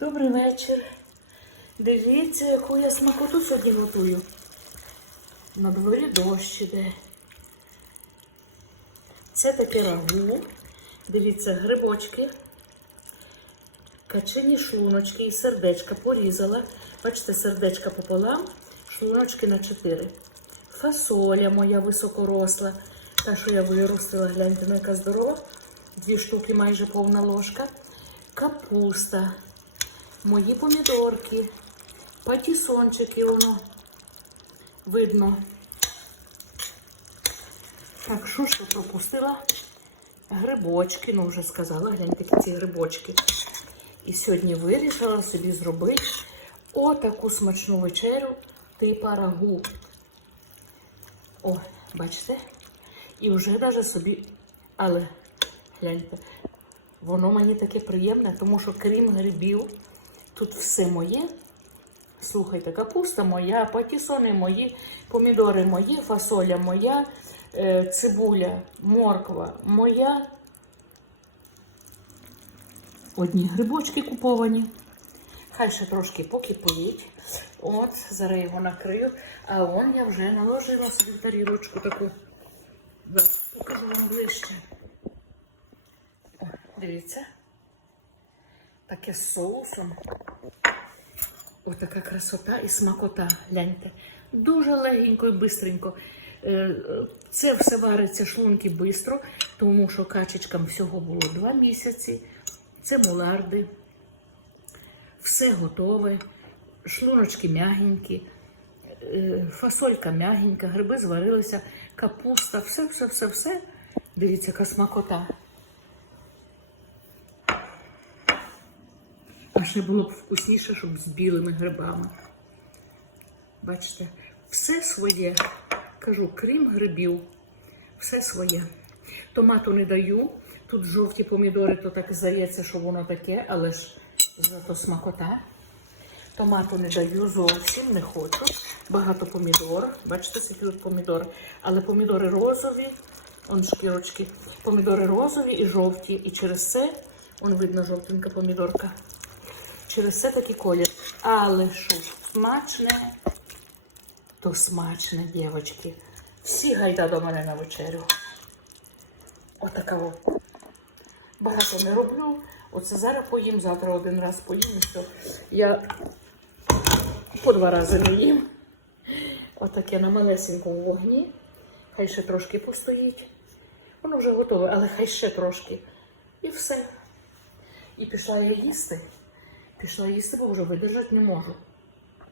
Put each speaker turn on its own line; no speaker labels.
Добрий вечір. Дивіться, яку я смакоту сьогодні готую. На дворі дощ іде. Це таке рагу. Дивіться, грибочки, качені шлуночки і сердечка порізала. Бачите, сердечка пополам, шлуночки на 4. Фасоля моя високоросла. Та, що я виростила, гляньте, ну яка здорова. Дві штуки, майже повна ложка. Капуста, мої помідорки, патісончики, воно видно. Так, що ж пропустила? Грибочки, ну вже сказала, гляньте які ці грибочки. І сьогодні вирішила собі зробити отаку смачну вечерю типа рагу. О, бачите? І вже навіть собі, але гляньте, воно мені таке приємне, тому що крім грибів, тут все моє. Слухайте, капуста моя, патісони мої, помідори мої, фасоля моя, е, цибуля, морква моя. Одні грибочки куповані. Хай ще трошки покипить. От, зараз його накрию. А вон я вже наложила собі в тарілочку таку. Покажу вам ближче. О, дивіться. Таке з соусом. Отака красота і смакота. Гляньте. Дуже легенько і бистренько. Е, е, Це все вариться шлунки швидко, тому що качечкам всього було два місяці. Це муларди. Все готове. Шлуночки м'ягенькі, е, фасолька м'ягенька, гриби зварилися, капуста, все, все, все, все. Дивіться, яка смакота. Ще було б вкусніше, щоб з білими грибами. Бачите, все своє. Кажу, крім грибів, все своє. Томату не даю. Тут жовті помідори, то так здається, що воно таке, але ж зато смакота. Томату не даю зовсім, не хочу. Багато помідор. Бачите, які тут помідори. Але помідори розові, он шкірочки. Помідори розові і жовті. І через це, он видно жовтенька помідорка. Через це такий колір. Але що смачне, то смачне, дівчатки. Всі гайда до мене на вечерю. Отака о. Багато не роблю. Оце зараз поїм, завтра один раз поїм. і все. Я по два рази не їм. Отаке на малесенькому вогні. Хай ще трошки постоїть. Воно вже готове, але хай ще трошки. І все. І пішла я їсти. Пішла їсти, бо вже видержати не можу.